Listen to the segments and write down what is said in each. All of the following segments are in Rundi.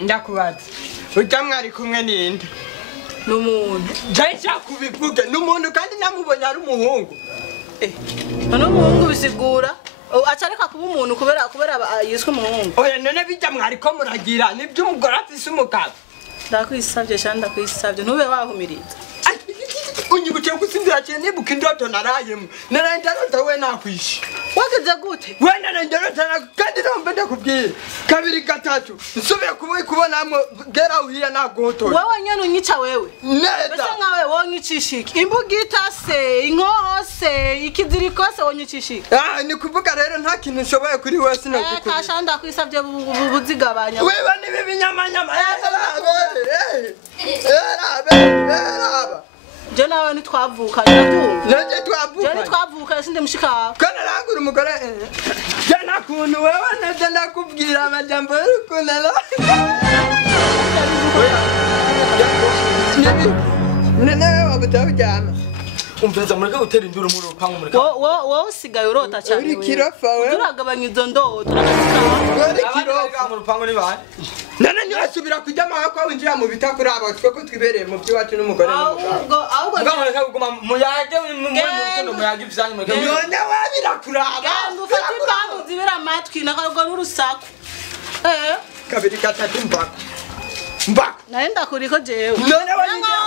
Ndakubaza ujamwe ari kumwe ninde n'umuntu jaisha kubivuge n'umuntu kandi namubonye ari umuhungu n'umuhungu bisigura acareka kuba umuntu kubera yiswe umuhungu oya none bijamwe ariko muragira nibyo umugore afise umugabo ndakwisavye cyane ndakwisavye ntube wahumiriza unyibuke gusinzira cyane nibuka indoto narayemo narayindarota we nakwishe wageze gute we narayindarota kandi nombe ndakubwira kabiri gatatu nsubiye kubonamwe gera uhiya nagoto wewe nyene unyica wewe neza bese nkawe wonyicishiki imbugita se inkohose ikizirikose wonyicishiki ni kuvuga rero nta kintu nshoboye kuri wese nakukubwira kasha ndakwisavye buzigabanya wewe nibi binyamanyama je nawe ntitwavukanye nanje twavukanye je ntitwavukanye sinde mushika kana rangura umugore je nakuntu wewe nanje ndakubwira amajambo y'urukundo nene wabutabujyana umveza mureke gutera induru muri rupangu mureke wowe usigaye urota cyane uri kirofa wewe turagabanya izo ndoo turakazikaba uri kirofa mu rupangu ni bane nane niwasubira kujya amaboko winjira mu bitakuri abo tweko twibereye mu by'iwacu n'umugore n'umugabo ahubwo mureke kuguma muyage mu rukundo muyage ivyanyu mureke none wabirakuraba genda ufate ipangu zibera amatwi nakarwa n'urusaku kabiri gatatu mbako naenda kuriko jewe none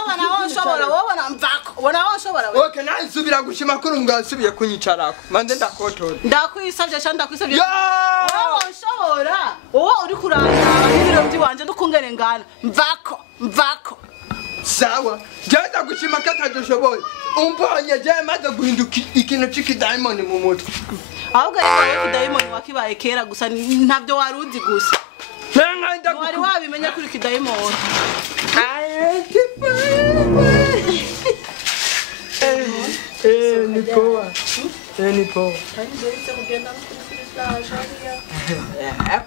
wana wonshobora wobona mvako wana wonshobora we okay nansubira gushima kuri umugasubiye kunyicarako mande ndakotora ndakwisavye cyane ndakwisavye wowe wonshobora wowe uri kuranga n'ibiro by'iwanje ndukungene ngana mvako sawa jaza gushima katadushoboye umbonye je maze guhinduka ikintu c'ikidayimoni mu mutwe ahubwo rero ikidayimoni wakibaye kera gusa ntabyo waruzi gusa wari wabimenya kuri kidayimoni ni poa ni poa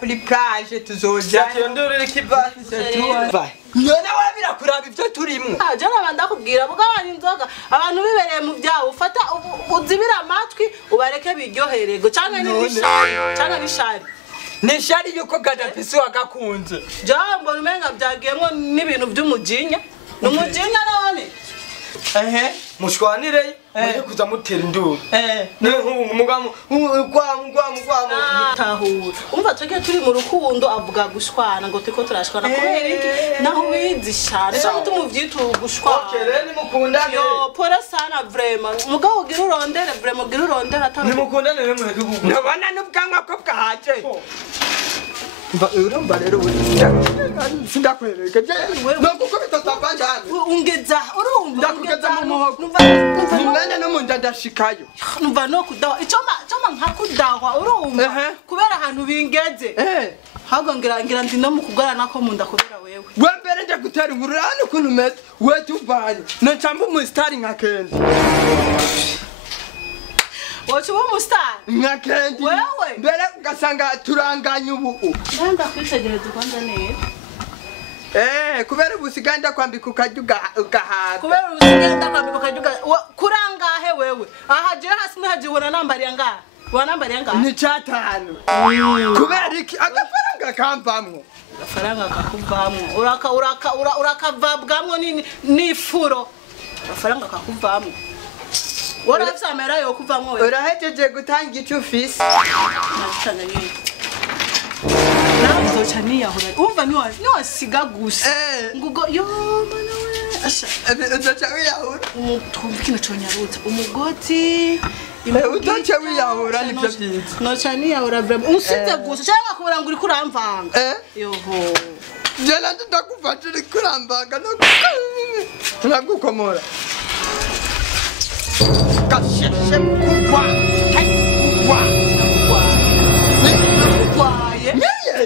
kuri plage tuzoja cyondorere kibasi none wabirakuraba ivyo turimwe je nabanda kubwira bugabanya inzoga abantu bibereye mu byawo ufata uzibira amatwi ubareke biryoherego canke n'ishari nishari yuko gadapisi wagakunze jambo rumenga byagiyemo n'ibintu by'umujinya n'umujinya none mushwanire mureke kuza mutera induru niwe nk'umugamo tahura umva twege turi mu rukundo avuga gushwana ngo turiko turashwana kubera iki naho ubizi shana cyo tumuvyita gushwana okay rero nimukundane yo pora sana vraiment mugabo ugira urondere vraiment ugira urondere atari nimukundane rero mureke kuguma nabana n'ubwanwa ko bwahaje urumva rero sindakwereka no kuko bitatavanja ungeza urumva ndakugeza mu muhogo numenya no munda ndashikayo numva no kudawa icoma nkakudahwa urumva kubera ahantu bingeze hago ngira ndi no mukugorana ko munda kubera wewe we mbere nje gutera inkuru hano kuntu meze we tuvanye no ncamba mu star nka Kendi wacu wo mu star nka Kendi wewe mbere ugasanga turanganya ubu nanda kwitegereza kwanza neza kubera ubusiganda kwambika ukajya ugahaga kubera ubusiganda kwambika ukajya kurangahe wewe aha je hasi nahajibona nambariya ngaha wanambariya ngaha ni cyatanu kubera iki agafaranga kampamwe agafaranga kakuvamwe urakavabwamwo n'ifuro agafaranga kakuvamwe warafsamera yo kuvamwo wewe urahejeje gutanga icyo ufise natanga nyine nazo chani yahora umva niwa siga gusa ngugo yo mana we asha uzoca wiyahura twumvike naco nyarutsa umugoti uzoca wiyahura nivyo byiza no chani yahora vraiment usize gusa cyangwa kubura nguri kuramvanga yoho jela ndakufata uri kurambanga no nagukomora kasheshe kuva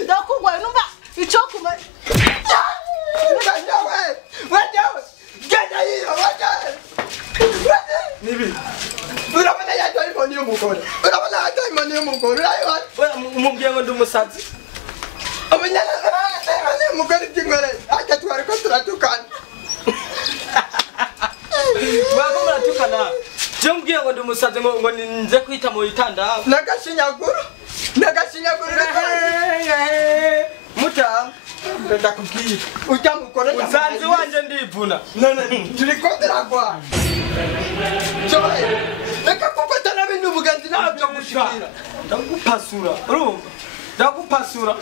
ndakugwaye numva ico kuma nibi urabona yaje imoni y'umugore urabona yaje imoni y'umugore urayibona umubwiye ngo ndi umusazi abanyana umugore tingore aka twari ko turatukana mwako muratukana je mbwiye ngo ndi umusazi ngo nze kwita mu bitanda nagashinyaguru mutamu ndakubwira ujya mukore usanze wanje ndivuna none turikondera kwa joye reka kufata na bintu buganzi nabyo gushira ndagupasura urumva ndagupasura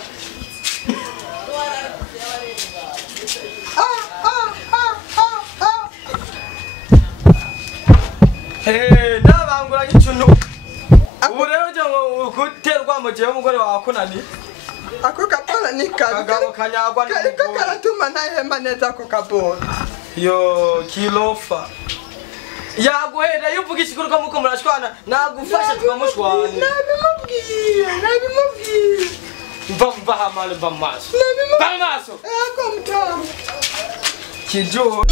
ndabangura nk'icuntu ubu rero nje ngo guterwa mu gihe umugore wakunani ako kapora ni kagabo kanyagwa kariko karatuma ntahema neza ako kapora yo kilofa yaguhera yuvuga ikiguruka muko murashwana nagufasha tukamushwana nabimubwiye mva hamale mva maso ako mtoro kijo